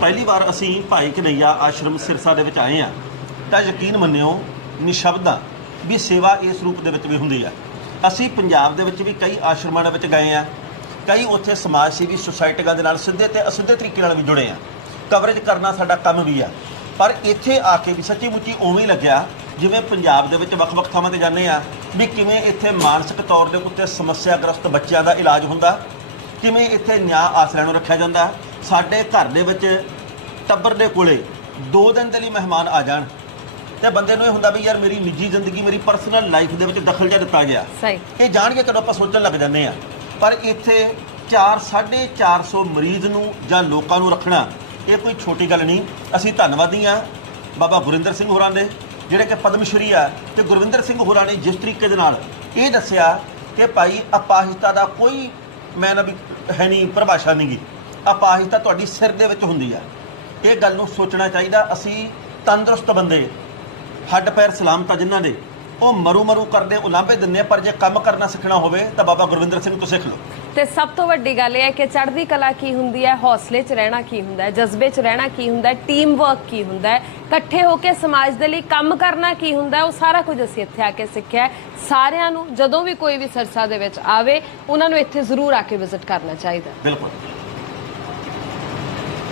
ਪਹਿਲੀ ਵਾਰ ਅਸੀਂ ਭਾਈ ਕਨਈਆ ਆਸ਼ਰਮ ਸਿਰਸਾ ਦੇ ਵਿੱਚ ਆਏ ਆ ਤਾਂ ਯਕੀਨ ਮੰਨਿਓ, ਨਿਸ਼ਬਦਾਂ ਵੀ ਸੇਵਾ ਇਸ ਰੂਪ ਦੇ ਵਿੱਚ ਵੀ ਹੁੰਦੀ ਆ। ਅਸੀਂ ਪੰਜਾਬ ਦੇ ਵਿੱਚ ਵੀ ਕਈ ਆਸ਼ਰਮਾਂ ਦੇ ਵਿੱਚ ਗਏ ਆ ਕਈ ਉੱਥੇ ਸਮਾਜ ਸੇਵੀ ਸੁਸਾਇਟੀਆਂ ਦੇ ਨਾਲ ਸਿੱਧੇ ਤੇ ਅਸਿੱਧੇ ਤਰੀਕੇ ਨਾਲ ਵੀ ਜੁੜੇ ਆ ਕਵਰੇਜ ਕਰਨਾ ਸਾਡਾ ਕੰਮ ਵੀ ਆ। ਪਰ ਇੱਥੇ ਆ ਕੇ ਵੀ ਸੱਚੀ ਮੁੱਚੀ ਉਵੇਂ ਹੀ ਲੱਗਿਆ, ਜਿਵੇਂ ਪੰਜਾਬ ਦੇ ਵਿੱਚ ਵੱਖ-ਵੱਖ ਥਾਵਾਂ ਤੇ ਜਾਂਦੇ ਆ ਵੀ ਕਿਵੇਂ ਇੱਥੇ ਮਾਨਸਿਕ ਤੌਰ ਦੇ ਉੱਤੇ ਸਮੱਸਿਆਗ੍ਰਸਤ ਬੱਚਿਆਂ ਦਾ ਇਲਾਜ ਹੁੰਦਾ, ਕਿਵੇਂ ਇੱਥੇ ਨਿਆਂ ਆਸਰਿਆਂ ਨੂੰ ਰੱਖਿਆ ਜਾਂਦਾ ਸਾਡੇ ਘਰ ਦੇ ਵਿੱਚ ਟੱਬਰ ਦੇ ਕੋਲੇ ਦੋ ਦਿਨ ਦੇ ਲਈ ਮਹਿਮਾਨ ਆ ਜਾਣ। ਤੇ ਬੰਦੇ ਨੂੰ ਇਹ ਹੁੰਦਾ ਵੀ ਯਾਰ ਮੇਰੀ ਨਿੱਜੀ ਜ਼ਿੰਦਗੀ ਮੇਰੀ ਪਰਸਨਲ ਲਾਈਫ ਦੇ ਵਿੱਚ ਦਖਲ ਜਿਹਾ ਦਿੱਤਾ ਗਿਆ। ਸਹੀ। ਇਹ ਜਾਣ ਕੇ ਕਦੋਂ ਆਪਾਂ ਸੋਚਣ ਲੱਗ ਜਾਂਦੇ ਆ ਪਰ ਇੱਥੇ 4 450 ਮਰੀਜ਼ ਨੂੰ ਜਾਂ ਲੋਕਾਂ ਨੂੰ ਰੱਖਣਾ ਇਹ ਕੋਈ ਛੋਟੀ ਗੱਲ ਨਹੀਂ। ਅਸੀਂ ਧੰਨਵਾਦੀ ਆ ਬਾਬਾ ਗੁਰਿੰਦਰ ਸਿੰਘ ਹੋਰਾਂ ਦੇ ਜਿਹੜੇ ਕਿ ਪਦਮ ਸ਼੍ਰੀ ਆ ਤੇ ਗੁਰਵਿੰਦਰ ਸਿੰਘ ਹੋਰਾਂ ਨੇ ਜਿਸ ਤਰੀਕੇ ਦੇ ਨਾਲ ਇਹ ਦੱਸਿਆ ਕਿ ਭਾਈ ਅਪਾਹਿਜਤਾ ਦਾ ਕੋਈ ਮੈਂ ਨਾ ਵੀ ਹੈ ਨਹੀਂ ਪਰਿਭਾਸ਼ਾ ਨਹੀਂਗੀ ਅਪਾਹਿਜਤਾ ਤੁਹਾਡੀ ਸਿਰ ਦੇ ਵਿੱਚ ਹੁੰਦੀ ਆ। ਇਹ ਗੱਲ ਨੂੰ ਸੋਚਣਾ ਚਾਹੀਦਾ। ਅਸੀਂ ਤੰਦਰੁਸਤ ਬੰਦੇ ਹੱਡ ਪੈਰ ਸਲਾਮਤ ਆ ਜਿਨ੍ਹਾਂ ਦੇ। ਉਹ ਮਰੂ ਮਰੂ ਕਰਦੇ ਉਲਾਂਭੇ ਦਿੰਦੇ ਆ ਪਰ ਜੇ ਕੰਮ ਕਰਨਾ ਸਿੱਖਣਾ ਹੋਵੇ ਤਾਂ ਬਾਬਾ ਗੁਰਵਿੰਦਰ ਸਿੰਘ ਤੋਂ ਸਿੱਖ ਲਓ। ਤੇ ਸਭ ਤੋਂ ਵੱਡੀ ਗੱਲ ਇਹ ਹੈ ਕਿ ਚੜ੍ਹਦੀ ਕਲਾ ਕੀ ਹੁੰਦੀ ਹੈ ਹੌਸਲੇ 'ਚ ਰਹਿਣਾ ਕੀ ਹੁੰਦਾ ਹੈ ਜਜ਼ਬੇ 'ਚ ਰਹਿਣਾ ਕੀ ਹੁੰਦਾ ਹੈ ਟੀਮ ਵਰਕ ਕੀ ਹੁੰਦਾ ਹੈ ਇਕੱਠੇ ਹੋ ਕੇ ਸਮਾਜ ਦੇ ਲਈ ਕੰਮ ਕਰਨਾ ਕੀ ਹੁੰਦਾ ਹੈ ਉਹ ਸਾਰਾ ਕੁਝ ਅਸੀਂ ਇੱਥੇ ਆ ਕੇ ਸਿੱਖਿਆ ਹੈ। ਸਾਰਿਆਂ ਨੂੰ ਜਦੋਂ ਵੀ ਕੋਈ ਵੀ ਸਰਸਾ ਦੇ ਵਿੱਚ ਆਵੇ ਉਹਨਾਂ ਨੂੰ ਇੱਥੇ ਜ਼ਰੂਰ ਆ ਕੇ ਵਿਜ਼ਿਟ ਕਰਨਾ ਚਾਹੀਦਾ। ਬਿਲਕੁਲ।